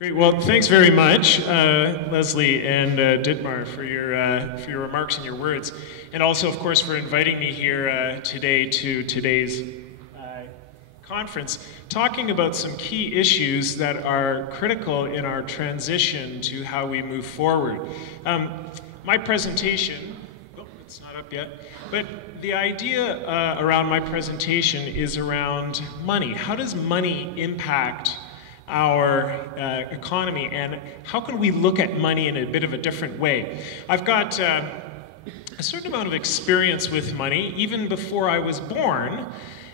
Great. Well, thanks very much, Leslie and Dietmar, for your remarks and your words, and also, of course, for inviting me here today to today's conference, talking about some key issues that are critical in our transition to how we move forward. My presentation, oh, it's not up yet, but the idea around my presentation is around money. How does money impact our economy, and how can we look at money in a bit of a different way? I've got a certain amount of experience with money even before I was born,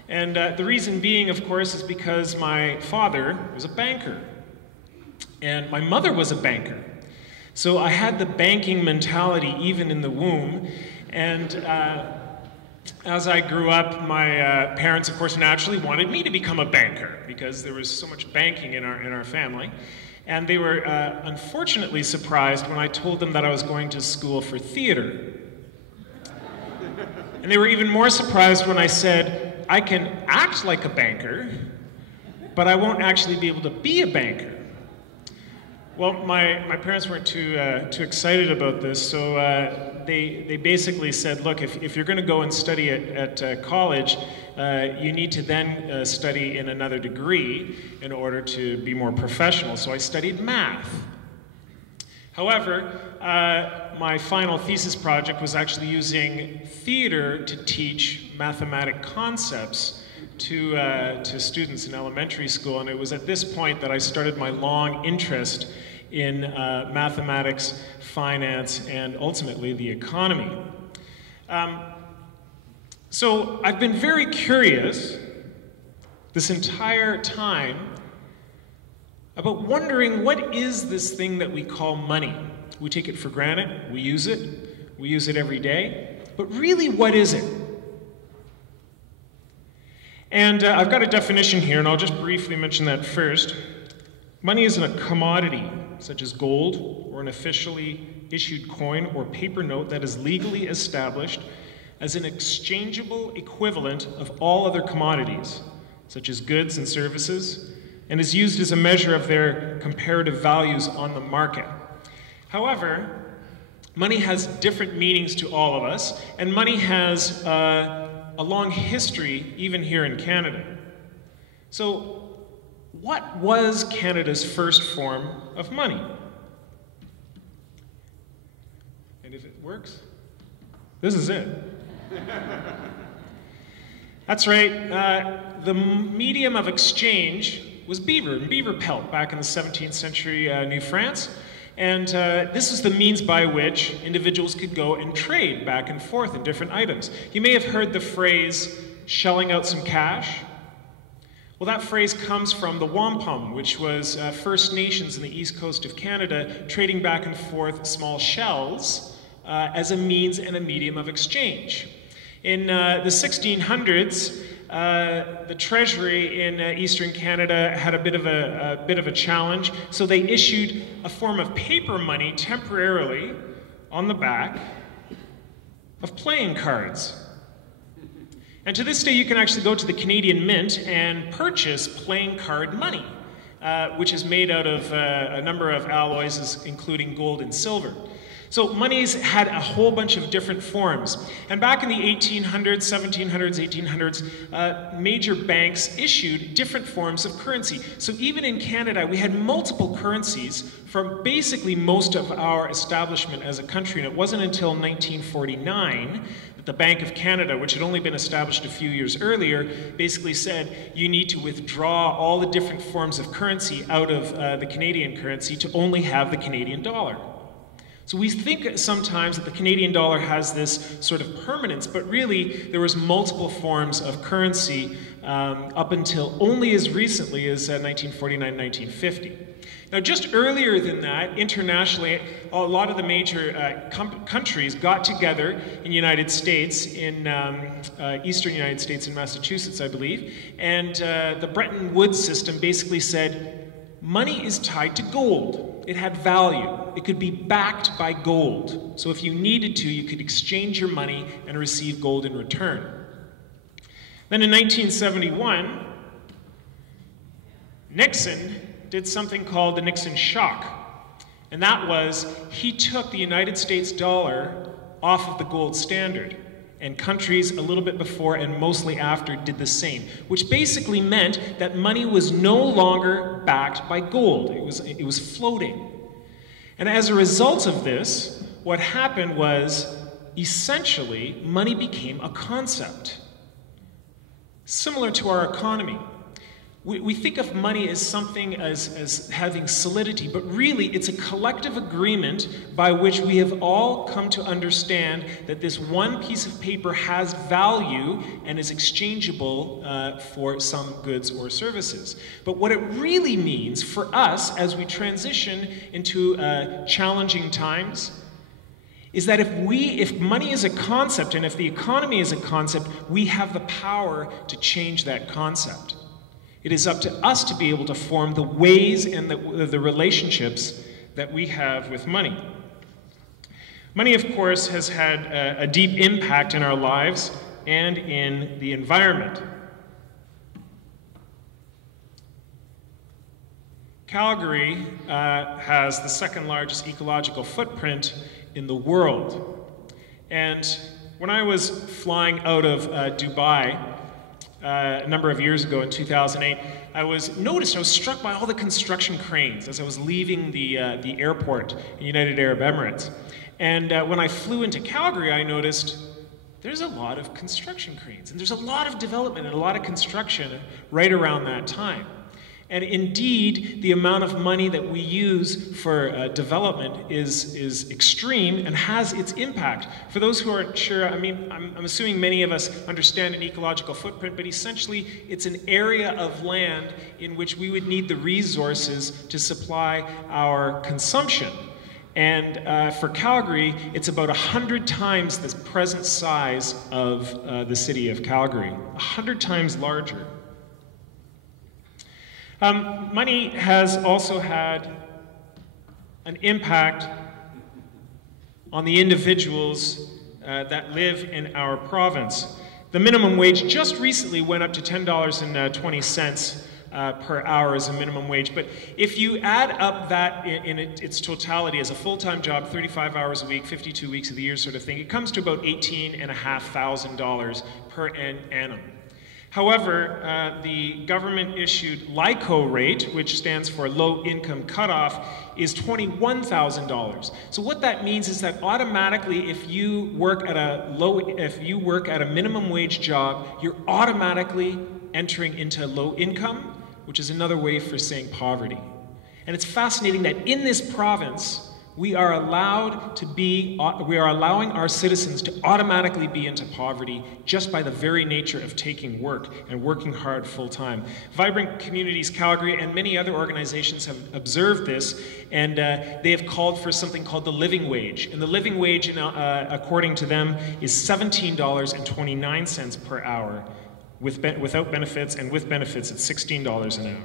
and the reason being, of course, is because my father was a banker and my mother was a banker. So I had the banking mentality even in the womb, and as I grew up, my parents, of course, naturally wanted me to become a banker because there was so much banking in our family. And they were unfortunately surprised when I told them that I was going to school for theater. And they were even more surprised when I said, I can act like a banker, but I won't actually be able to be a banker. Well, my parents weren't too excited about this, so they basically said, look, if you're going to go and study at college, you need to then study in another degree in order to be more professional. So I studied math. However, my final thesis project was actually using theater to teach mathematic concepts to students in elementary school, and it was at this point that I started my long interest in mathematics, finance, and ultimately the economy. So I've been very curious this entire time about wondering, what is this thing that we call money? We take it for granted, we use it every day, but really, what is it? And I've got a definition here, and I'll just briefly mention that first. Money isn't a commodity, such as gold, or an officially issued coin or paper note that is legally established as an exchangeable equivalent of all other commodities, such as goods and services, and is used as a measure of their comparative values on the market. However, money has different meanings to all of us, and money has a long history even here in Canada. So, what was Canada's first form of money? And if it works, this is it. That's right, the medium of exchange was beaver and beaver pelt back in the 17th century New France. And this is the means by which individuals could go and trade back and forth in different items. You may have heard the phrase, shelling out some cash. Well, that phrase comes from the wampum, which was First Nations in the east coast of Canada trading back and forth small shells as a means and a medium of exchange. In the 1600s, the Treasury in Eastern Canada had a bit of a challenge, so they issued a form of paper money temporarily on the back of playing cards. And to this day, you can actually go to the Canadian Mint and purchase playing card money, which is made out of a number of alloys, including gold and silver. So money's had a whole bunch of different forms. And back in the 1800s, 1700s, 1800s, major banks issued different forms of currency. So even in Canada, we had multiple currencies from basically most of our establishment as a country. And it wasn't until 1949 that the Bank of Canada, which had only been established a few years earlier, basically said you need to withdraw all the different forms of currency out of the Canadian currency to only have the Canadian dollar. So we think sometimes that the Canadian dollar has this sort of permanence, but really there was multiple forms of currency up until only as recently as 1949, 1950. Now, just earlier than that, internationally, a lot of the major countries got together in the United States, in eastern United States in Massachusetts, I believe, and the Bretton Woods system basically said, money is tied to gold. It had value. It could be backed by gold. So if you needed to, you could exchange your money and receive gold in return. Then in 1971, Nixon did something called the Nixon Shock. And that was, he took the United States dollar off of the gold standard. And countries a little bit before and mostly after did the same, which basically meant that money was no longer backed by gold. It was floating. And as a result of this, what happened was, essentially, money became a concept. Similar to our economy. We think of money as something as having solidity, but really it's a collective agreement by which we have all come to understand that this one piece of paper has value and is exchangeable for some goods or services. But what it really means for us as we transition into challenging times is that if money is a concept and if the economy is a concept, we have the power to change that concept. It is up to us to be able to form the ways and the relationships that we have with money. Money, of course, has had a deep impact in our lives and in the environment. Calgary has the second largest ecological footprint in the world. And when I was flying out of Dubai, a number of years ago in 2008, I was struck by all the construction cranes as I was leaving the airport in United Arab Emirates. And when I flew into Calgary, I noticed there's a lot of construction cranes, and there's a lot of development and a lot of construction right around that time. And indeed, the amount of money that we use for development is extreme and has its impact. For those who aren't sure, I mean, I'm assuming many of us understand an ecological footprint, but essentially it's an area of land in which we would need the resources to supply our consumption. And for Calgary, it's about 100 times the present size of the city of Calgary, 100 times larger. Money has also had an impact on the individuals that live in our province. The minimum wage just recently went up to $10.20 per hour as a minimum wage, but if you add up that in its totality as a full-time job, 35 hours a week, 52 weeks of the year sort of thing, it comes to about $18,500 per annum. However, the government-issued LICO rate, which stands for Low Income Cutoff, is $21,000. So what that means is that automatically, if you work at a minimum wage job, you're automatically entering into low income, which is another way for saying poverty. And it's fascinating that in this province, we are allowing our citizens to automatically be into poverty just by the very nature of taking work and working hard full-time. Vibrant Communities Calgary and many other organizations have observed this, and they have called for something called the living wage. And the living wage, according to them, is $17.29 per hour without benefits, and with benefits it's $16 an hour.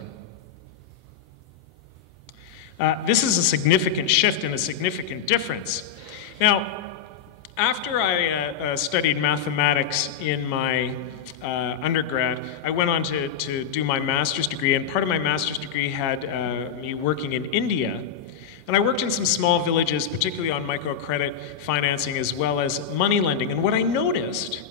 This is a significant shift and a significant difference. Now, after I studied mathematics in my undergrad, I went on to do my master's degree, and part of my master's degree had me working in India. And I worked in some small villages, particularly on microcredit financing as well as money lending. And what I noticed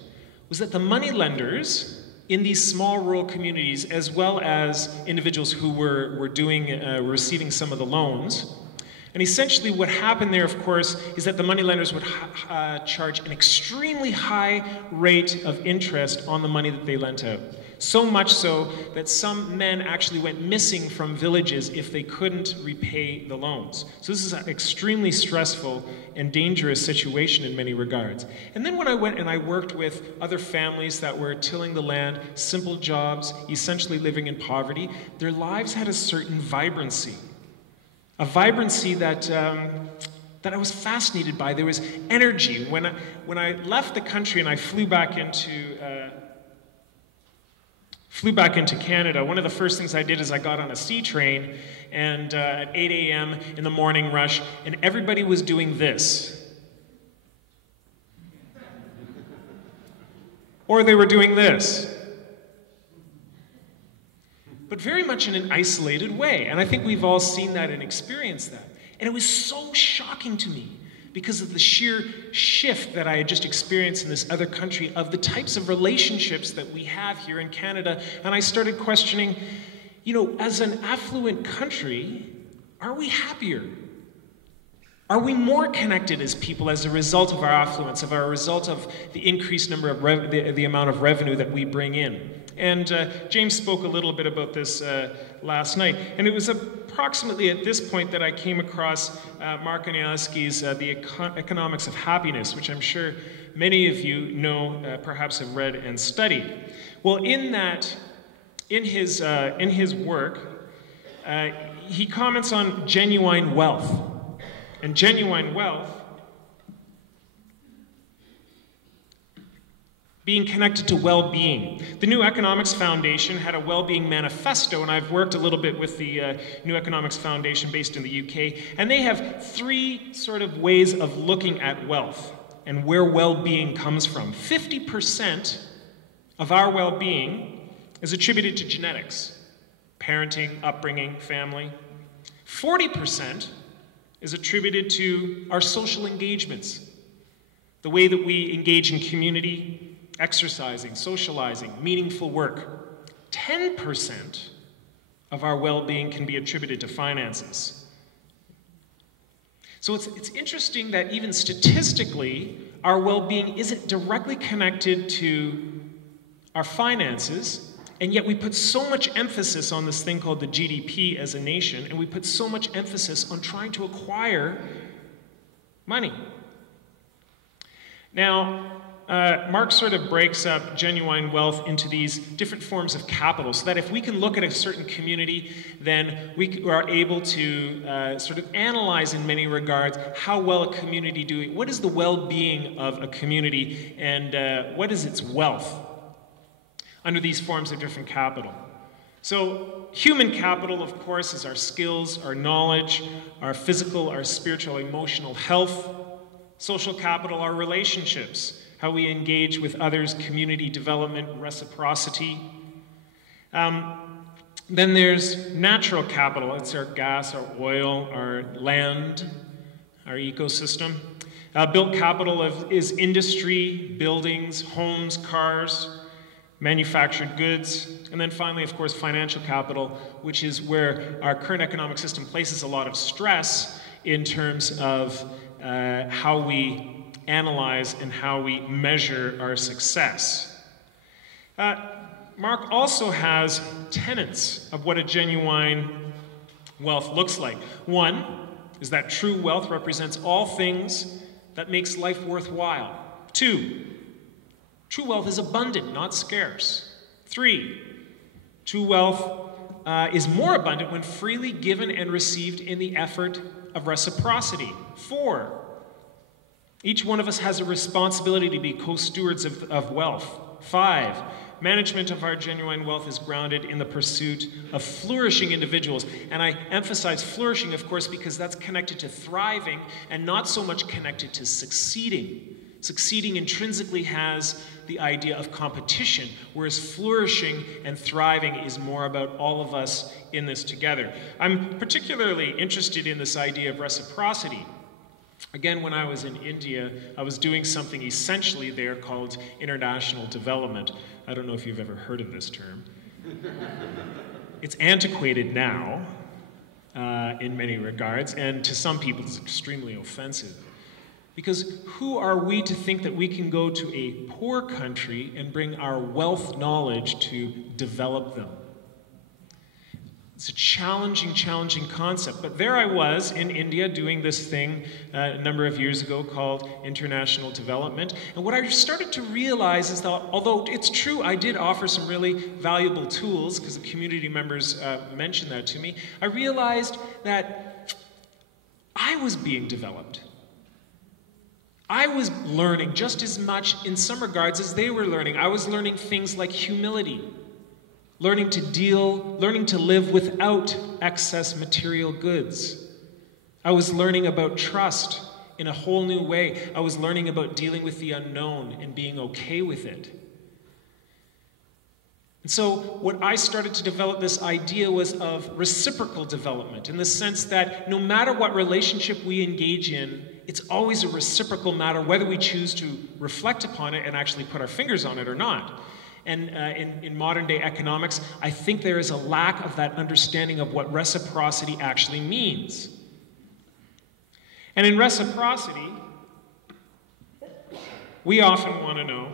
was that the money lenders in these small rural communities, as well as individuals who were receiving some of the loans. And essentially what happened there, of course, is that the moneylenders would charge an extremely high rate of interest on the money that they lent out. So much so that some men actually went missing from villages if they couldn't repay the loans. So this is an extremely stressful and dangerous situation in many regards. And then when I went and I worked with other families that were tilling the land, simple jobs, essentially living in poverty, their lives had a certain vibrancy. A vibrancy that I was fascinated by. There was energy. When I left the country and I flew back into Canada, one of the first things I did is I got on a C train and at 8 a.m. in the morning rush, and everybody was doing this. Or they were doing this. but very much in an isolated way. And I think we've all seen that and experienced that. And it was so shocking to me because of the sheer shift that I had just experienced in this other country of the types of relationships that we have here in Canada. And I started questioning, as an affluent country, are we happier? Are we more connected as people as a result of our affluence, of our result of the increased number of the amount of revenue that we bring in? And James spoke a little bit about this last night, and it was approximately at this point that I came across Mark Anielski's The Economics of Happiness, which I'm sure many of you know, perhaps have read and studied. Well, in his work, he comments on genuine wealth. And genuine wealth being connected to well-being. The New Economics Foundation had a well-being manifesto, and I've worked a little bit with the New Economics Foundation based in the UK, and they have 3 sort of ways of looking at wealth and where well-being comes from. 50% of our well-being is attributed to genetics, parenting, upbringing, family. 40% is attributed to our social engagements, the way that we engage in community, exercising, socializing, meaningful work. 10% of our well-being can be attributed to finances. So it's interesting that even statistically, our well-being isn't directly connected to our finances, and yet we put so much emphasis on this thing called the GDP as a nation, and we put so much emphasis on trying to acquire money. Now, Mark sort of breaks up genuine wealth into these different forms of capital, so that if we can look at a certain community, then we are able to sort of analyze in many regards how well a community doing, what is the well-being of a community, and what is its wealth under these forms of different capital. So human capital, of course, is our skills, our knowledge, our physical, our spiritual, emotional health. Social capital, our relationships, how we engage with others, community development, reciprocity. Then there's natural capital. It's our gas, our oil, our land, our ecosystem. Built capital is industry, buildings, homes, cars, manufactured goods, and then finally, of course, financial capital, which is where our current economic system places a lot of stress in terms of how we analyze and how we measure our success. Mark also has tenets of what a genuine wealth looks like. One is that true wealth represents all things that makes life worthwhile. 2, true wealth is abundant, not scarce. 3, true wealth is more abundant when freely given and received in the effort of reciprocity. 4, each one of us has a responsibility to be co-stewards of wealth. 5, management of our genuine wealth is grounded in the pursuit of flourishing individuals. And I emphasize flourishing, of course, because that's connected to thriving and not so much connected to succeeding. Succeeding intrinsically has the idea of competition, whereas flourishing and thriving is more about all of us in this together. I'm particularly interested in this idea of reciprocity. Again, when I was in India, I was doing something essentially there called international development. I don't know if you've ever heard of this term. It's antiquated now in many regards, and to some people it's extremely offensive. Because who are we to think that we can go to a poor country and bring our wealth knowledge to develop them? It's a challenging concept. But there I was in India doing this thing a number of years ago called international development. And what I started to realize is that although it's true I did offer some really valuable tools, because the community members mentioned that to me, I realized that I was being developed. I was learning just as much in some regards as they were learning. I was learning things like humility, learning to live without excess material goods. I was learning about trust in a whole new way. I was learning about dealing with the unknown and being okay with it. And so what I started to develop this idea was of reciprocal development, in the sense that no matter what relationship we engage in, it's always a reciprocal matter whether we choose to reflect upon it and actually put our fingers on it or not. And in modern day economics, I think there is a lack of that understanding of what reciprocity actually means. And in reciprocity, we often want to know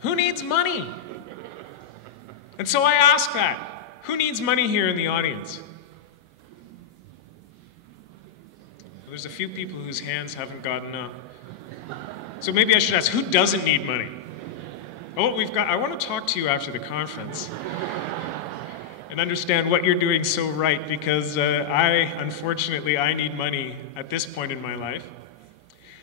who needs money? And so I ask that. Who needs money here in the audience? There's a few people whose hands haven't gotten up. So maybe I should ask, who doesn't need money? Oh, I want to talk to you after the conference and understand what you're doing so right, because unfortunately, I need money at this point in my life.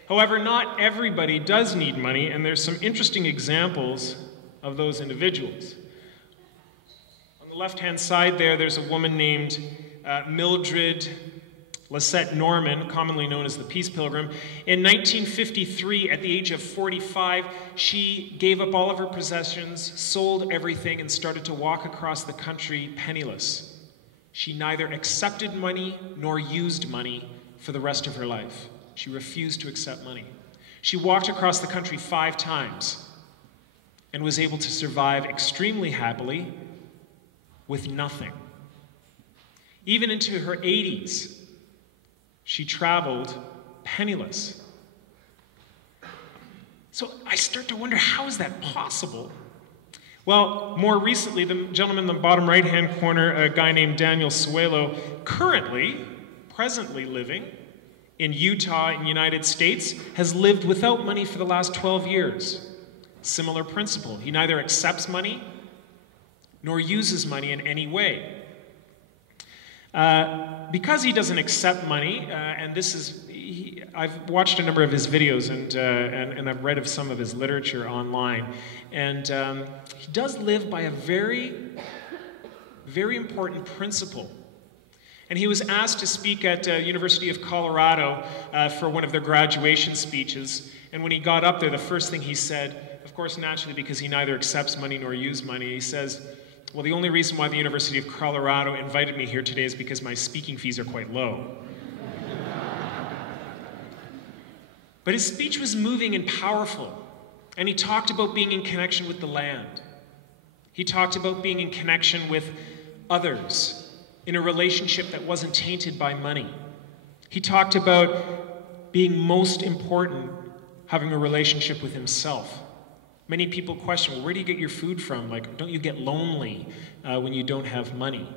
However, not everybody does need money, and there's some interesting examples of those individuals. On the left-hand side there's a woman named Mildred Lisette Norman, commonly known as the Peace Pilgrim. In 1953, at the age of 45, she gave up all of her possessions, sold everything, and started to walk across the country penniless. She neither accepted money nor used money for the rest of her life. She refused to accept money. She walked across the country 5 times and was able to survive extremely happily with nothing. Even into her 80s, she traveled penniless. So I start to wonder, how is that possible? Well, more recently, the gentleman in the bottom right-hand corner, a guy named Daniel Suelo, presently living in Utah, in the United States, has lived without money for the last 12 years. Similar principle. He neither accepts money nor uses money in any way. Because he doesn't accept money, and I've watched a number of his videos and I've read of some of his literature online, and he does live by a very, very important principle. And he was asked to speak at University of Colorado for one of their graduation speeches, and when he got up there, the first thing he said, of course naturally because he neither accepts money nor uses money, he says, well, the only reason why the University of Colorado invited me here today is because my speaking fees are quite low. But his speech was moving and powerful, and he talked about being in connection with the land. He talked about being in connection with others in a relationship that wasn't tainted by money. He talked about being most important, having a relationship with himself. Many people question, well, where do you get your food from? Like, don't you get lonely when you don't have money?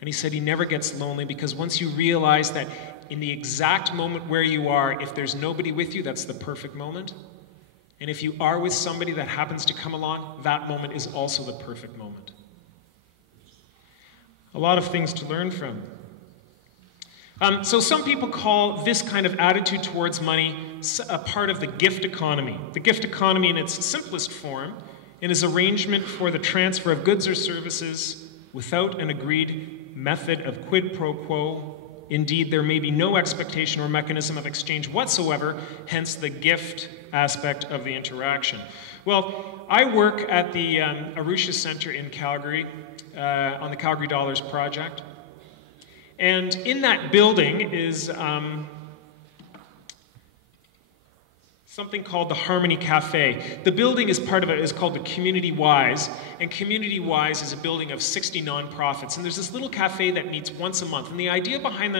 And he said he never gets lonely because once you realize that in the exact moment where you are, if there's nobody with you, that's the perfect moment. And if you are with somebody that happens to come along, that moment is also the perfect moment. A lot of things to learn from. So some people call this kind of attitude towards money a part of the gift economy. The gift economy in its simplest form is arrangement for the transfer of goods or services without an agreed method of quid pro quo. Indeed, there may be no expectation or mechanism of exchange whatsoever, hence the gift aspect of the interaction. Well, I work at the Arusha Center in Calgary on the Calgary Dollars project. And in that building is something called the Harmony Cafe. The building is part of it is called the Community Wise, and Community Wise is a building of 60 nonprofits. And there's this little cafe that meets once a month. And the idea behind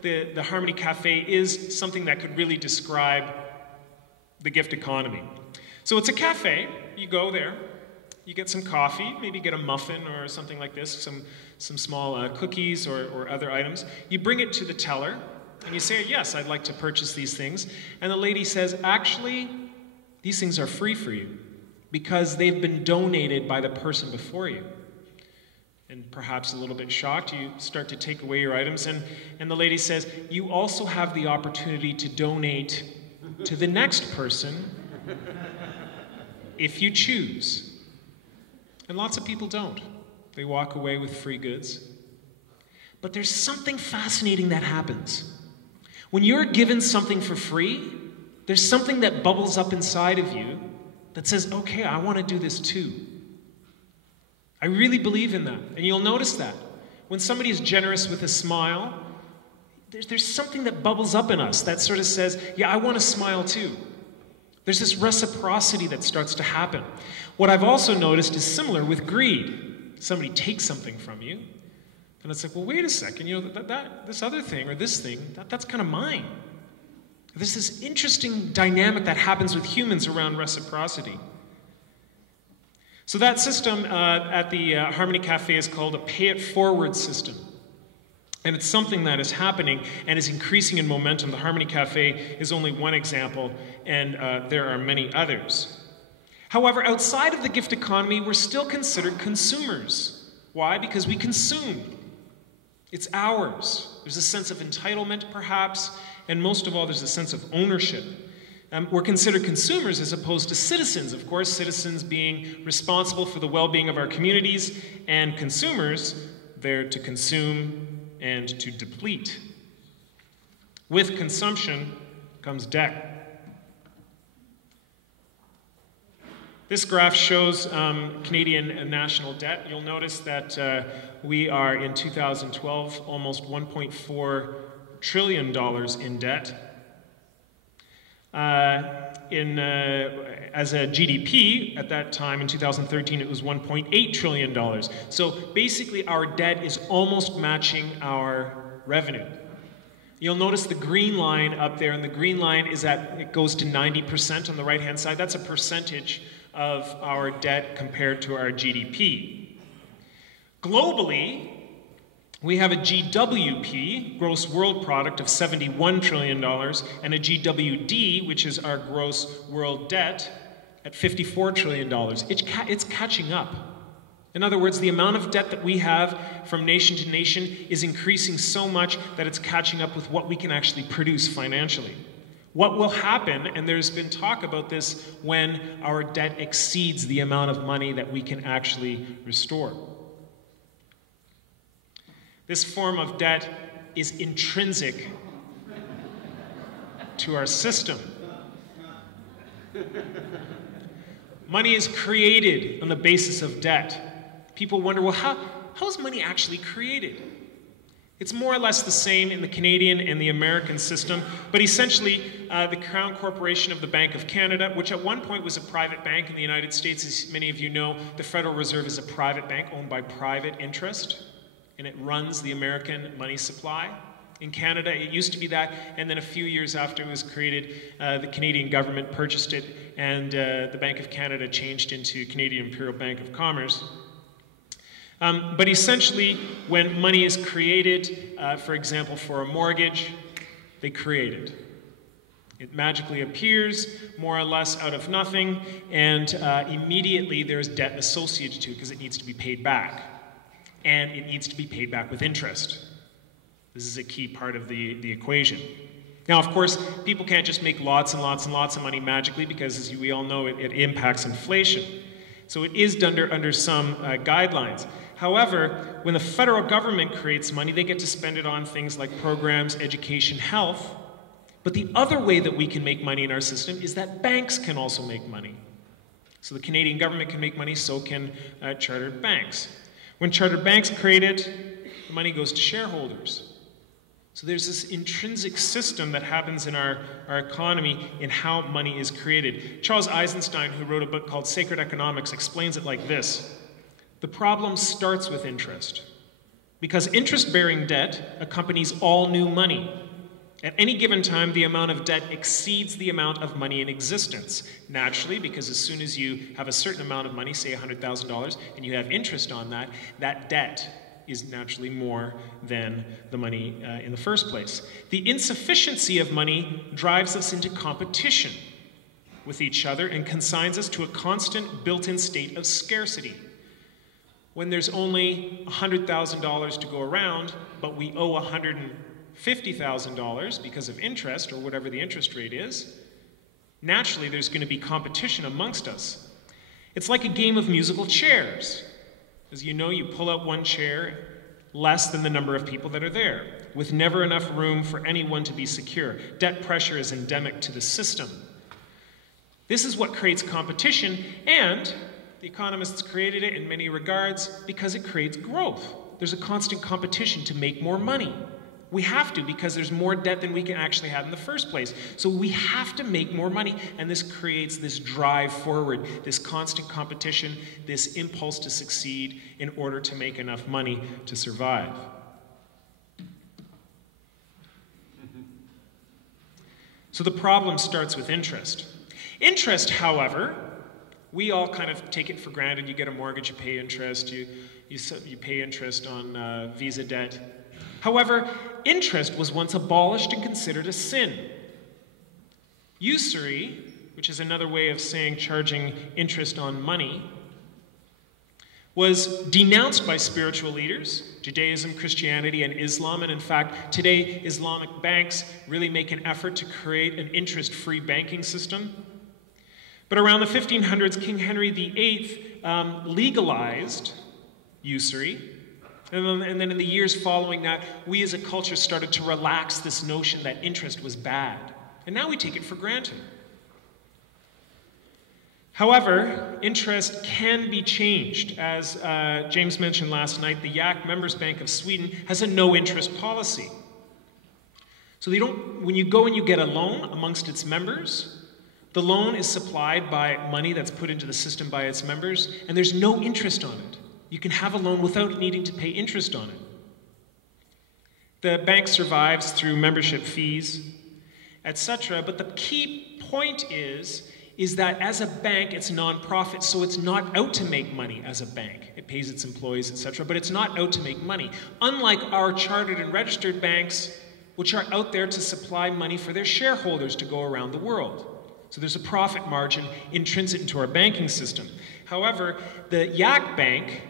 the Harmony Cafe is something that could really describe the gift economy. So it's a cafe. You go there, you get some coffee, maybe get a muffin or something like this, some small cookies or other items. You bring it to the teller, and you say, yes, I'd like to purchase these things. And the lady says, actually, these things are free for you because they've been donated by the person before you. And perhaps a little bit shocked, you start to take away your items, and the lady says, you also have the opportunity to donate to the next person if you choose. And lots of people don't. They walk away with free goods. But there's something fascinating that happens. When you're given something for free, there's something that bubbles up inside of you that says, okay, I want to do this too. I really believe in that. And you'll notice that. When somebody is generous with a smile, there's something that bubbles up in us that sort of says, yeah, I want to smile too. There's this reciprocity that starts to happen. What I've also noticed is similar with greed. Somebody takes something from you, and it's like, well, wait a second, you know, this other thing or this thing, that's kind of mine. There's this interesting dynamic that happens with humans around reciprocity. So that system at the Harmony Cafe is called a pay-it-forward system. And it's something that is happening and is increasing in momentum. The Harmony Cafe is only one example, and there are many others. However, outside of the gift economy, we're still considered consumers. Why? Because we consume. It's ours. There's a sense of entitlement, perhaps, and most of all, there's a sense of ownership. We're considered consumers as opposed to citizens, of course, citizens being responsible for the well-being of our communities, and consumers there to consume and to deplete. With consumption comes debt. This graph shows Canadian national debt. You'll notice that we are in 2012 almost $1.4 trillion in debt. As a GDP, at that time in 2013, it was $1.8 trillion. So basically, our debt is almost matching our revenue. You'll notice the green line up there, and the green line is that it goes to 90% on the right-hand side. That's a percentage of our debt compared to our GDP. Globally, we have a GWP, gross world product, of $71 trillion, and a GWD, which is our gross world debt, at $54 trillion. It's catching up. In other words, the amount of debt that we have from nation to nation is increasing so much that it's catching up with what we can actually produce financially. What will happen, and there's been talk about this, when our debt exceeds the amount of money that we can actually restore. This form of debt is intrinsic to our system. Money is created on the basis of debt. People wonder, well, how is money actually created? It's more or less the same in the Canadian and the American system, but essentially the Crown Corporation of the Bank of Canada, which at one point was a private bank in the United States, as many of you know, the Federal Reserve is a private bank owned by private interest, and it runs the American money supply. In Canada, it used to be that, and then a few years after it was created, the Canadian government purchased it, and the Bank of Canada changed into Canadian Imperial Bank of Commerce. But essentially, when money is created, for example, for a mortgage, they create it. It magically appears, more or less, out of nothing, and immediately there's debt associated to it because it needs to be paid back. And it needs to be paid back with interest. This is a key part of the equation. Now, of course, people can't just make lots and lots and lots of money magically because, as we all know, it impacts inflation. So it is done under some guidelines. However, when the federal government creates money, they get to spend it on things like programs, education, health. But the other way that we can make money in our system is that banks can also make money. So the Canadian government can make money, so can chartered banks. When chartered banks create it, the money goes to shareholders. So there's this intrinsic system that happens in our economy in how money is created. Charles Eisenstein, who wrote a book called Sacred Economics, explains it like this. The problem starts with interest, because interest-bearing debt accompanies all new money. At any given time, the amount of debt exceeds the amount of money in existence. Naturally, because as soon as you have a certain amount of money, say $100,000, and you have interest on that, that debt is naturally more than the money in the first place. The insufficiency of money drives us into competition with each other and consigns us to a constant built-in state of scarcity. When there's only $100,000 to go around, but we owe $150,000 because of interest, or whatever the interest rate is, naturally there's going to be competition amongst us. It's like a game of musical chairs. As you know, you pull out one chair less than the number of people that are there. with never enough room for anyone to be secure. Debt pressure is endemic to the system. This is what creates competition, and the economists created it in many regards because it creates growth. There's a constant competition to make more money. We have to, because there's more debt than we can actually have in the first place. So we have to make more money, and this creates this drive forward, this constant competition, this impulse to succeed in order to make enough money to survive. So the problem starts with interest. Interest, however, we all kind of take it for granted. You get a mortgage, you pay interest, you pay interest on Visa debt. However, interest was once abolished and considered a sin. Usury, which is another way of saying charging interest on money, was denounced by spiritual leaders, Judaism, Christianity, and Islam. And in fact, today, Islamic banks really make an effort to create an interest-free banking system. But around the 1500s, King Henry VIII legalized usury. And then in the years following that, we as a culture started to relax this notion that interest was bad. And now we take it for granted. However, interest can be changed. As James mentioned last night, the YAC Members Bank of Sweden has a no-interest policy. So when you go and you get a loan amongst its members, the loan is supplied by money that's put into the system by its members, and there's no interest on it. You can have a loan without needing to pay interest on it. The bank survives through membership fees, etc. But the key point is that as a bank, it's nonprofit, so it's not out to make money as a bank. It pays its employees, etc., but it's not out to make money. Unlike our chartered and registered banks, which are out there to supply money for their shareholders to go around the world. So there's a profit margin intrinsic into our banking system. However, the YAC Bank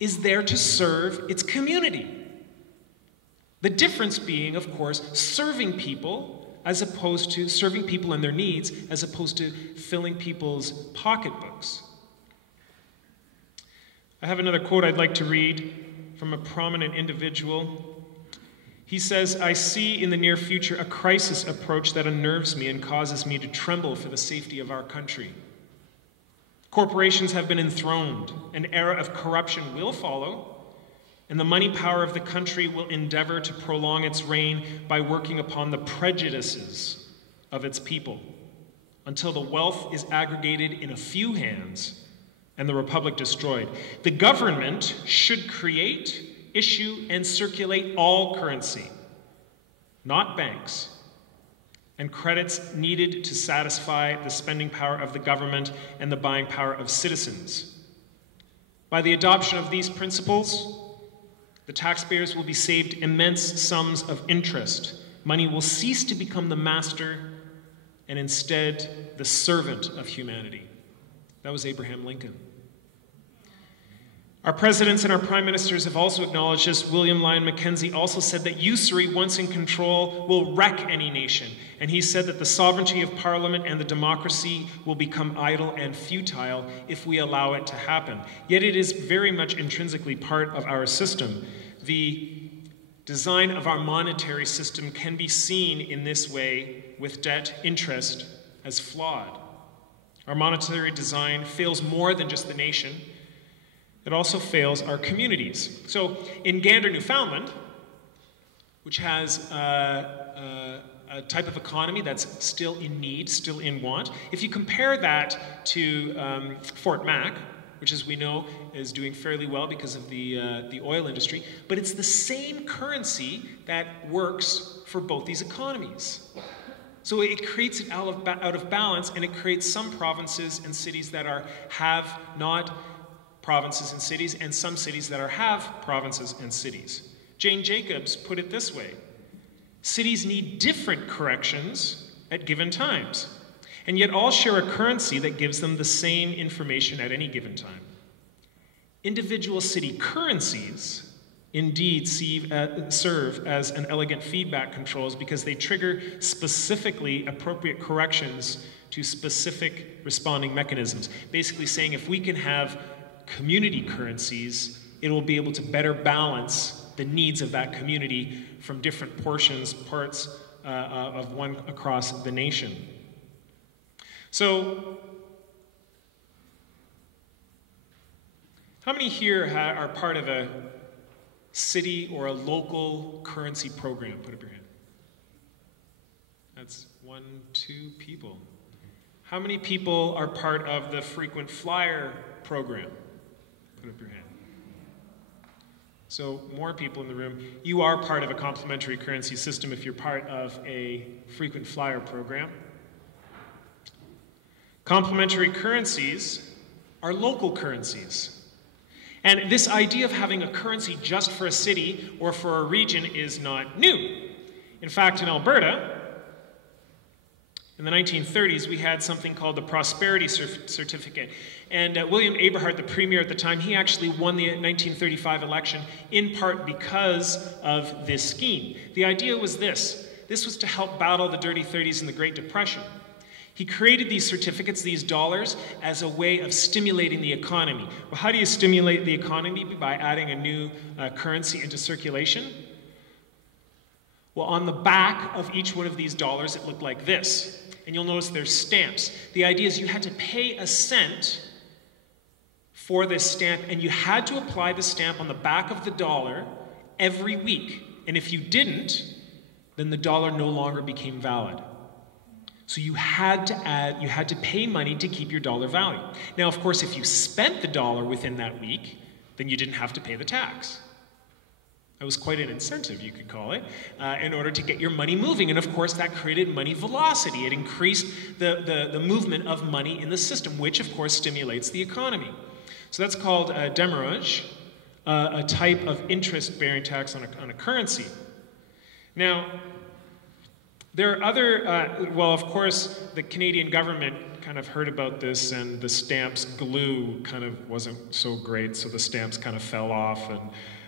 is there to serve its community. The difference being, of course, serving people as opposed to serving people and their needs, as opposed to filling people's pocketbooks. I have another quote I'd like to read from a prominent individual. He says, "I see in the near future a crisis approach that unnerves me and causes me to tremble for the safety of our country. Corporations have been enthroned. An era of corruption will follow, and the money power of the country will endeavor to prolong its reign by working upon the prejudices of its people until the wealth is aggregated in a few hands and the republic destroyed. The government should create, issue, and circulate all currency, not banks, and credits needed to satisfy the spending power of the government and the buying power of citizens. By the adoption of these principles, the taxpayers will be saved immense sums of interest. Money will cease to become the master and instead the servant of humanity." That was Abraham Lincoln. Our presidents and our prime ministers have also acknowledged this. William Lyon Mackenzie also said that usury, once in control, will wreck any nation. And he said that the sovereignty of Parliament and the democracy will become idle and futile if we allow it to happen. Yet it is very much intrinsically part of our system. The design of our monetary system can be seen in this way, with debt interest as flawed. Our monetary design fails more than just the nation. It also fails our communities. So in Gander, Newfoundland, which has a type of economy that's still in need, still in want, if you compare that to Fort Mac, which, as we know, is doing fairly well because of the oil industry, but it's the same currency that works for both these economies. So it creates it out of balance, and it creates some provinces and cities that have not provinces and cities, and some cities that have provinces and cities. Jane Jacobs put it this way: cities need different corrections at given times, and yet all share a currency that gives them the same information at any given time. Individual city currencies indeed serve as an elegant feedback controls because they trigger specifically appropriate corrections to specific responding mechanisms. Basically saying if we can have community currencies, it will be able to better balance the needs of that community from different parts of one across the nation. So, how many here are part of a city or a local currency program? Put up your hand. That's 1, 2 people. How many people are part of the frequent flyer program? Put up your hand. So more people in the room. You are part of a complementary currency system if you're part of a frequent flyer program. Complementary currencies are local currencies. And this idea of having a currency just for a city or for a region is not new. In fact, in Alberta, in the 1930s, we had something called the Prosperity Certificate. And William Aberhart, the premier at the time, he actually won the 1935 election in part because of this scheme. The idea was this. This was to help battle the dirty 30s and the Great Depression. He created these certificates, these dollars, as a way of stimulating the economy. Well, how do you stimulate the economy? By adding a new currency into circulation? Well, on the back of each one of these dollars, it looked like this. And you'll notice there's stamps. The idea is you had to pay a cent for this stamp, and you had to apply the stamp on the back of the dollar every week. And if you didn't, then the dollar no longer became valid. So you had to pay money to keep your dollar value. Now, of course, if you spent the dollar within that week, then you didn't have to pay the tax. It was quite an incentive, you could call it, in order to get your money moving. And of course, that created money velocity. It increased the movement of money in the system, which of course stimulates the economy. So that's called demurrage, a type of interest-bearing tax on a currency. Now, there are other, well, of course, the Canadian government kind of heard about this, and the stamps glue kind of wasn't so great, so the stamps kind of fell off, and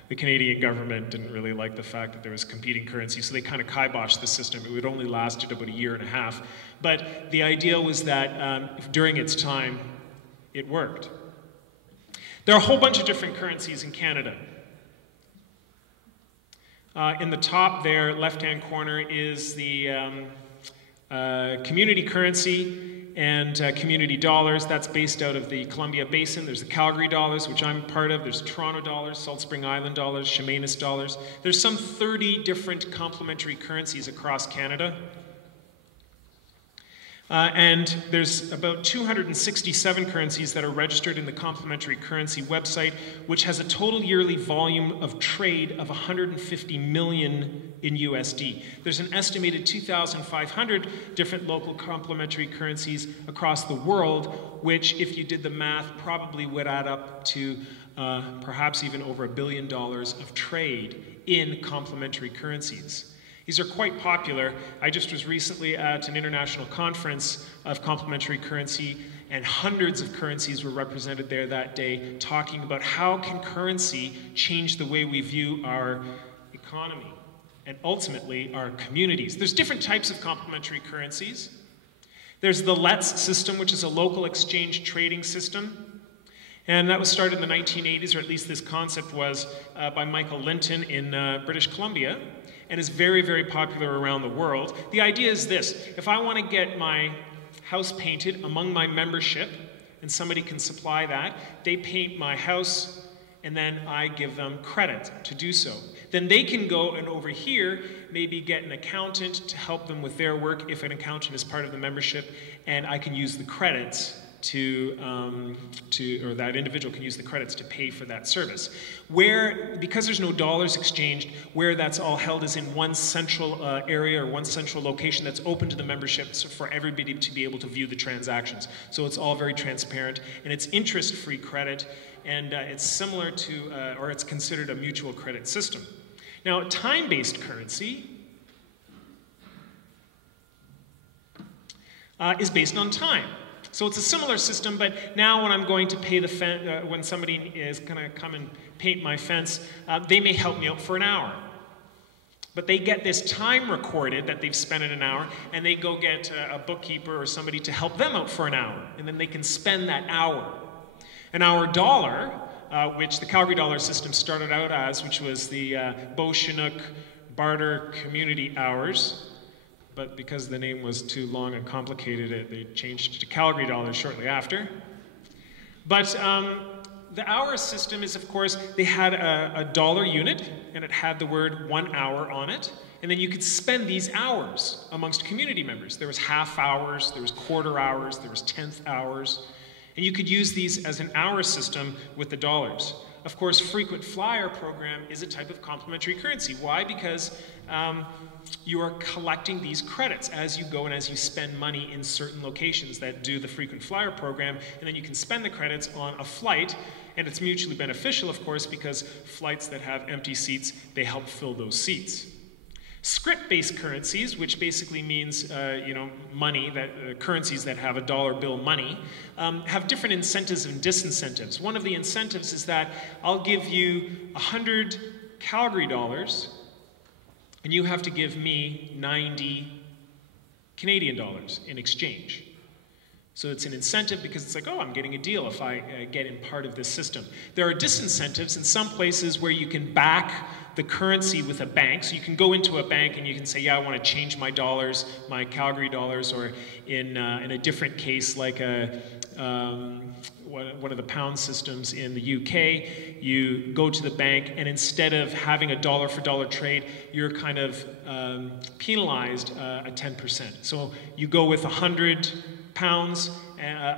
the Canadian government didn't really like the fact that there was competing currency, so they kind of kiboshed the system. It would only lasted about 1.5 years. But the idea was that during its time, it worked. There are a whole bunch of different currencies in Canada. In the top there, left-hand corner, is the community currency and community dollars. That's based out of the Columbia Basin. There's the Calgary dollars, which I'm part of. There's Toronto dollars, Salt Spring Island dollars, Chemainus dollars. There's some 30 different complementary currencies across Canada. And there's about 267 currencies that are registered in the complementary currency website, which has a total yearly volume of trade of 150 million in USD. There's an estimated 2,500 different local complementary currencies across the world, which, if you did the math, probably would add up to perhaps even over $1 billion of trade in complementary currencies. These are quite popular. I just was recently at an international conference of complementary currency, and hundreds of currencies were represented there that day, talking about how can currency change the way we view our economy and ultimately our communities. There's different types of complementary currencies. There's the LETS system, which is a local exchange trading system. And that was started in the 1980s, or at least this concept was, by Michael Linton in British Columbia, and is very, very popular around the world. The idea is this: if I want to get my house painted among my membership, and somebody can supply that, they paint my house, and then I give them credit to do so. Then they can go and over here maybe get an accountant to help them with their work if an accountant is part of the membership, and I can use the credits or that individual can use the credits to pay for that service. Because there's no dollars exchanged, where that's all held is in one central area or one central location that's open to the membership for everybody to be able to view the transactions. So it's all very transparent, and it's interest-free credit, and it's similar to, or it's considered a mutual credit system. Now, time-based currency is based on time. So it's a similar system, but now when I'm going to pay the fence, when somebody is going to come and paint my fence, they may help me out for an hour. But they get this time recorded that they've spent in an hour, and they go get a bookkeeper or somebody to help them out for an hour, and then they can spend that hour. And our dollar which the Calgary Dollar system started out as, which was the Beau-Chinook barter community hours. But because the name was too long and complicated, they changed it to Calgary Dollar shortly after. But the hour system is, of course, they had a dollar unit, and it had the word 1 hour on it. And then you could spend these hours amongst community members. There was half hours, there was quarter hours, there was tenth hours. And you could use these as an hour system with the dollars. Of course, frequent flyer program is a type of complementary currency. Why? Because you are collecting these credits as you go and as you spend money in certain locations that do the frequent flyer program, and then you can spend the credits on a flight, and it's mutually beneficial, of course, because flights that have empty seats, they help fill those seats. Script-based currencies, which basically means money, currencies that have a dollar bill money, have different incentives and disincentives. One of the incentives is that I'll give you 100 Calgary dollars, and you have to give me 90 Canadian dollars in exchange. So it's an incentive because it's like, oh, I'm getting a deal if I get in part of this system. There are disincentives in some places where you can back the currency with a bank. So you can go into a bank and you can say, yeah, I want to change my dollars, my Calgary dollars, or in a different case like one of the pound systems in the UK, you go to the bank and instead of having a dollar for dollar trade, you're kind of penalized at 10%. So you go with 100 pounds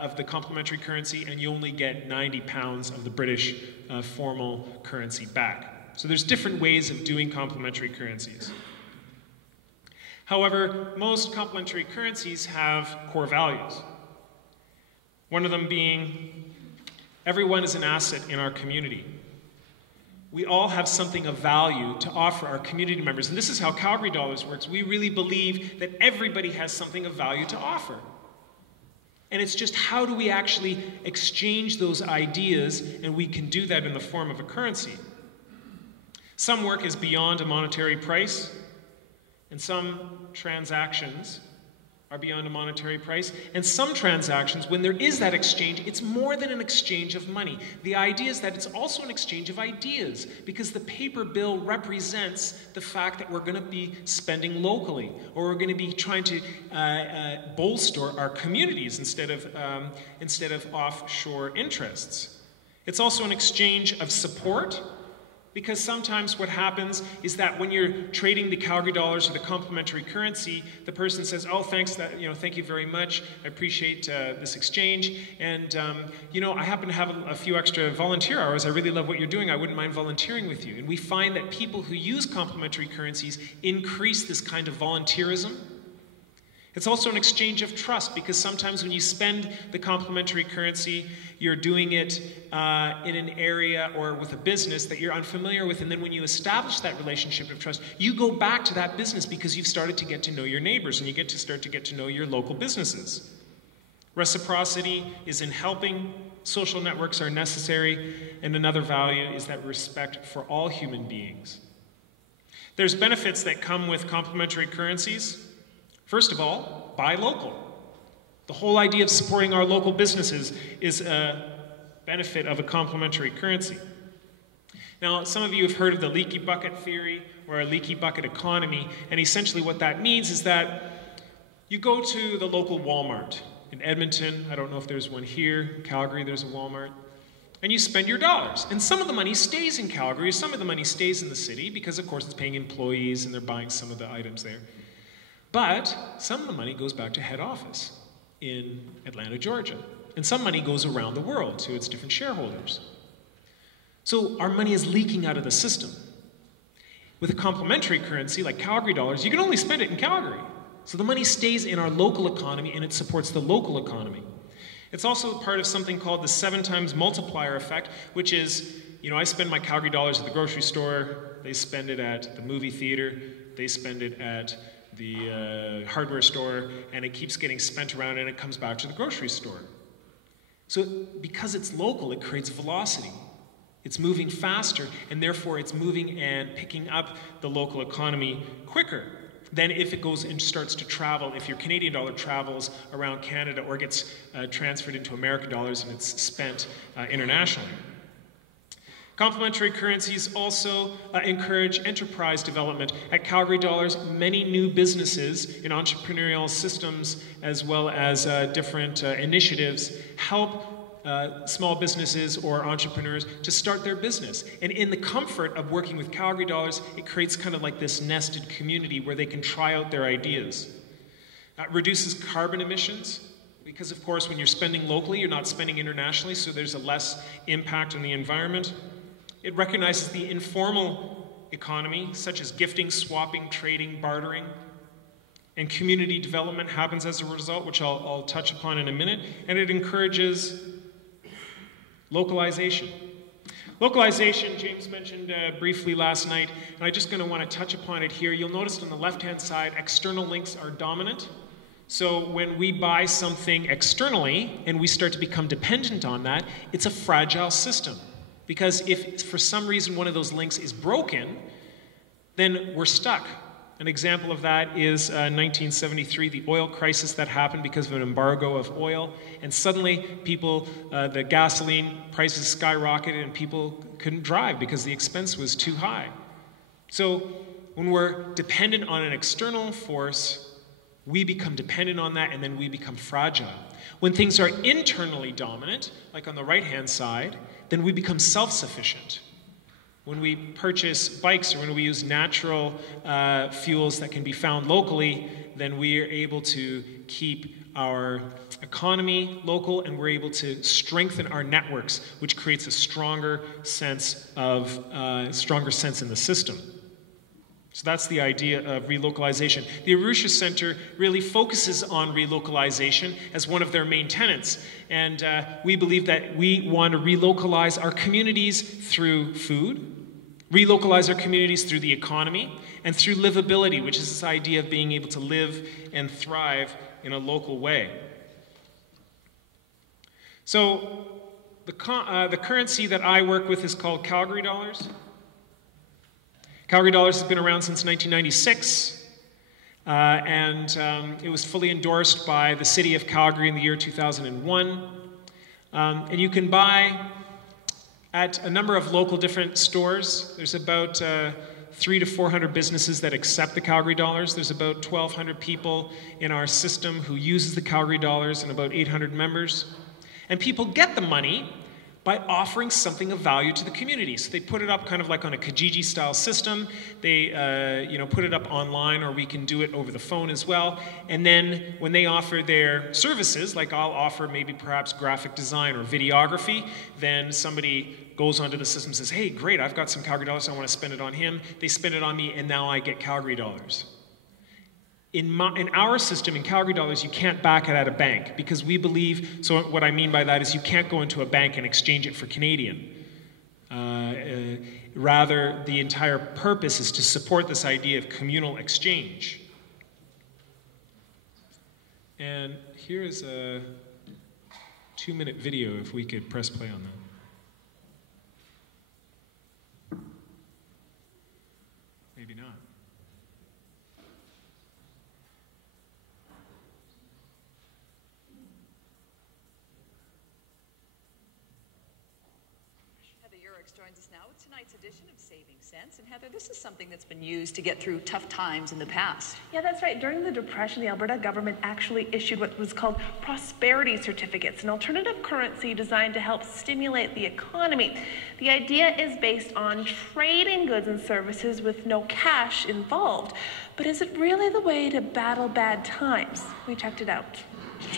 of the complementary currency and you only get 90 pounds of the British formal currency back. So there's different ways of doing complementary currencies. However, most complementary currencies have core values. One of them being, everyone is an asset in our community. We all have something of value to offer our community members. And this is how Calgary Dollars works. We really believe that everybody has something of value to offer. And it's just how do we actually exchange those ideas, and we can do that in the form of a currency. Some work is beyond a monetary price, and some transactions are beyond a monetary price. And some transactions, when there is that exchange, it's more than an exchange of money. The idea is that it's also an exchange of ideas, because the paper bill represents the fact that we're going to be spending locally, or we're going to be trying to bolster our communities instead of offshore interests. It's also an exchange of support, because sometimes what happens is that when you're trading the Calgary dollars or the complementary currency, the person says, oh, thanks, thank you very much, I appreciate this exchange, and I happen to have a few extra volunteer hours, I really love what you're doing, I wouldn't mind volunteering with you. And we find that people who use complementary currencies increase this kind of volunteerism. It's also an exchange of trust, because sometimes when you spend the complementary currency, you're doing it in an area or with a business that you're unfamiliar with, and then when you establish that relationship of trust, you go back to that business because you've started to get to know your neighbors, and you start to get to know your local businesses. Reciprocity is in helping. Social networks are necessary, and another value is that respect for all human beings. There's benefits that come with complementary currencies. First of all, buy local. The whole idea of supporting our local businesses is a benefit of a complementary currency. Now, some of you have heard of the leaky bucket theory or a leaky bucket economy, and essentially what that means is that you go to the local Walmart. In Edmonton, I don't know if there's one here, in Calgary there's a Walmart, and you spend your dollars. And some of the money stays in Calgary, some of the money stays in the city, because of course it's paying employees and they're buying some of the items there. But some of the money goes back to head office in Atlanta, Georgia. And some money goes around the world to its different shareholders. So our money is leaking out of the system. With a complementary currency like Calgary dollars, you can only spend it in Calgary. So the money stays in our local economy and it supports the local economy. It's also part of something called the 7 times multiplier effect, which is, I spend my Calgary dollars at the grocery store, they spend it at the movie theater, they spend it at the hardware store, and it keeps getting spent around and it comes back to the grocery store. So because it's local, it creates velocity. It's moving faster, and therefore it's moving and picking up the local economy quicker than if it goes and starts to travel, if your Canadian dollar travels around Canada or gets transferred into American dollars and it's spent internationally. Complementary currencies also encourage enterprise development. At Calgary Dollars, many new businesses in entrepreneurial systems as well as different initiatives help small businesses or entrepreneurs to start their business. And in the comfort of working with Calgary Dollars, it creates kind of like this nested community where they can try out their ideas. Reduces carbon emissions, because of course when you're spending locally, you're not spending internationally, so there's a less impact on the environment. It recognizes the informal economy, such as gifting, swapping, trading, bartering, and community development happens as a result, which I'll touch upon in a minute, and it encourages localization. Localization, James mentioned briefly last night, and I'm just going to want to touch upon it here. You'll notice on the left-hand side, external links are dominant. So when we buy something externally and we start to become dependent on that, it's a fragile system. Because if for some reason one of those links is broken, then we're stuck. An example of that is 1973, the oil crisis that happened because of an embargo of oil. And suddenly the gasoline prices skyrocketed and people couldn't drive because the expense was too high. So when we're dependent on an external force, we become dependent on that and then we become fragile. When things are internally dominant, like on the right-hand side, then we become self-sufficient. When we purchase bikes or when we use natural fuels that can be found locally, then we are able to keep our economy local and we're able to strengthen our networks, which creates a stronger sense in the system. So that's the idea of relocalization. The Arusha Center really focuses on relocalization as one of their main tenets. And we believe that we want to relocalize our communities through food, relocalize our communities through the economy, and through livability, which is this idea of being able to live and thrive in a local way. So the currency that I work with is called Calgary Dollars. Calgary Dollars has been around since 1996, and it was fully endorsed by the city of Calgary in the year 2001. And you can buy at a number of local different stores. There's about 300 to 400 businesses that accept the Calgary Dollars. There's about 1,200 people in our system who uses the Calgary Dollars and about 800 members. And people get the money by offering something of value to the community. So they put it up kind of like on a Kijiji style system. They put it up online, or we can do it over the phone as well. And then when they offer their services, like I'll offer maybe perhaps graphic design or videography, then somebody goes onto the system and says, hey, great, I've got some Calgary Dollars, I want to spend it on him. They spend it on me, and now I get Calgary Dollars. In our system, in Calgary Dollars, you can't back it at a bank because we believe, so what I mean by that is you can't go into a bank and exchange it for Canadian. Rather, the entire purpose is to support this idea of communal exchange. And here is a 2-minute video, if we could press play on that. Maybe not. Joins us now with tonight's edition of Saving Sense. And Heather, this is something that's been used to get through tough times in the past. Yeah, that's right. During the Depression, the Alberta government actually issued what was called prosperity certificates, an alternative currency designed to help stimulate the economy. The idea is based on trading goods and services with no cash involved. But is it really the way to battle bad times? We checked it out.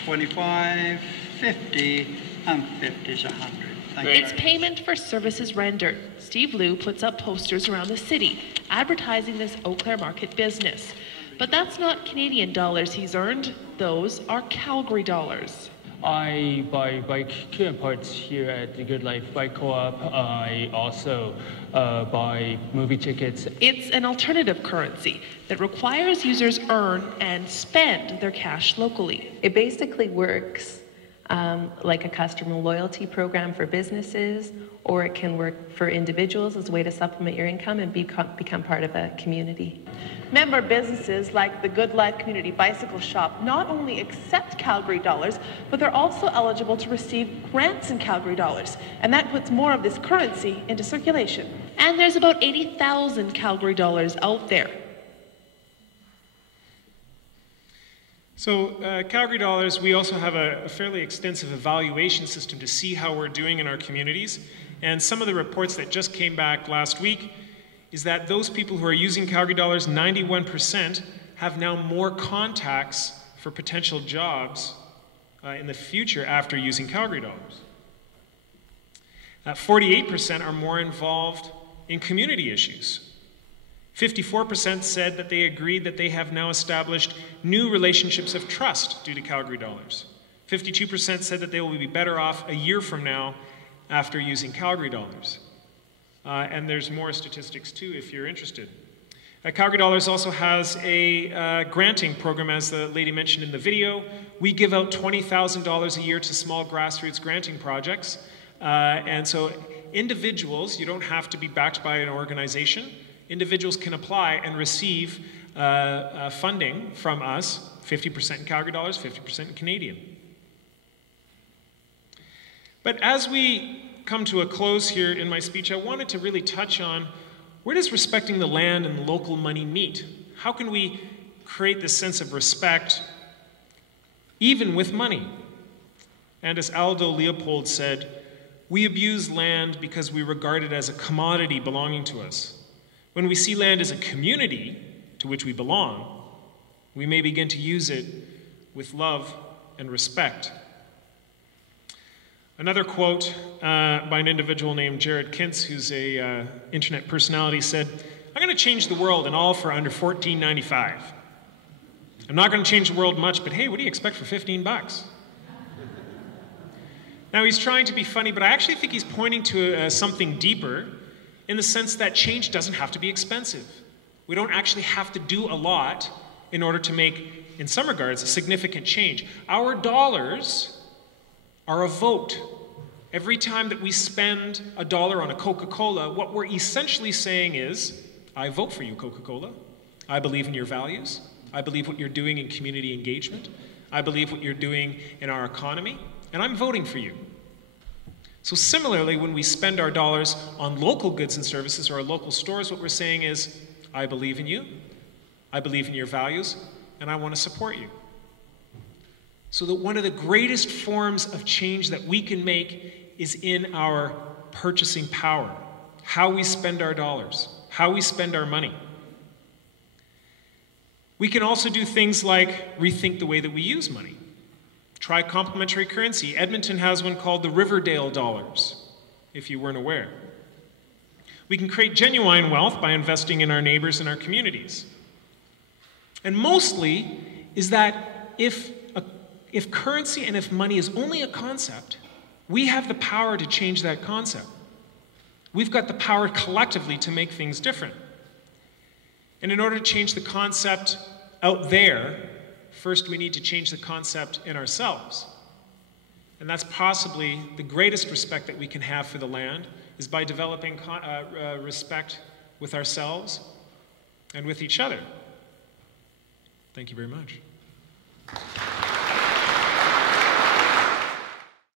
25, 50, and 50's 100. It's payment for services rendered. Steve Liu puts up posters around the city, advertising this Eau Claire market business. But that's not Canadian dollars he's earned. Those are Calgary Dollars. I buy bike care and parts here at the Good Life Bike Co-op. I also buy movie tickets. It's an alternative currency that requires users earn and spend their cash locally. It basically works like a customer loyalty program for businesses, or it can work for individuals as a way to supplement your income and become part of a community. Member businesses like the Good Life Community Bicycle Shop not only accept Calgary dollars, but they're also eligible to receive grants in Calgary dollars, and that puts more of this currency into circulation. And there's about 80,000 Calgary dollars out there. So Calgary Dollars, we also have a fairly extensive evaluation system to see how we're doing in our communities. And some of the reports that just came back last week is that those people who are using Calgary Dollars, 91%, have now more contacts for potential jobs in the future after using Calgary Dollars. 48% are more involved in community issues. 54% said that they agreed that they have now established new relationships of trust due to Calgary Dollars. 52% said that they will be better off a year from now after using Calgary Dollars. And there's more statistics too if you're interested. Calgary Dollars also has a granting program, as the lady mentioned in the video. We give out $20,000 a year to small grassroots granting projects. And so individuals, you don't have to be backed by an organization. Individuals can apply and receive funding from us, 50% in Calgary Dollars, 50% in Canadian. But as we come to a close here in my speech, I wanted to really touch on where does respecting the land and local money meet? How can we create this sense of respect even with money? And as Aldo Leopold said, we abuse land because we regard it as a commodity belonging to us. When we see land as a community to which we belong, we may begin to use it with love and respect. Another quote by an individual named Jared Kintz, who's a internet personality, said, "I'm going to change the world and all for under $14.95. I'm not going to change the world much, but hey, what do you expect for 15 bucks?" Now he's trying to be funny, but I actually think he's pointing to something deeper, in the sense that change doesn't have to be expensive. We don't actually have to do a lot in order to make, in some regards, a significant change. Our dollars are a vote. Every time that we spend a dollar on a Coca-Cola, what we're essentially saying is, I vote for you, Coca-Cola. I believe in your values. I believe what you're doing in community engagement. I believe what you're doing in our economy, and I'm voting for you. So similarly, when we spend our dollars on local goods and services or our local stores, what we're saying is, I believe in you, I believe in your values, and I want to support you. So that one of the greatest forms of change that we can make is in our purchasing power, how we spend our dollars, how we spend our money. We can also do things like rethink the way that we use money. Try complementary currency. Edmonton has one called the Riverdale dollars, if you weren't aware. We can create genuine wealth by investing in our neighbors and our communities. And mostly is that if currency and if money is only a concept, we have the power to change that concept. We've got the power collectively to make things different. And in order to change the concept out there, first we need to change the concept in ourselves. And that's possibly the greatest respect that we can have for the land, is by developing respect with ourselves and with each other. Thank you very much.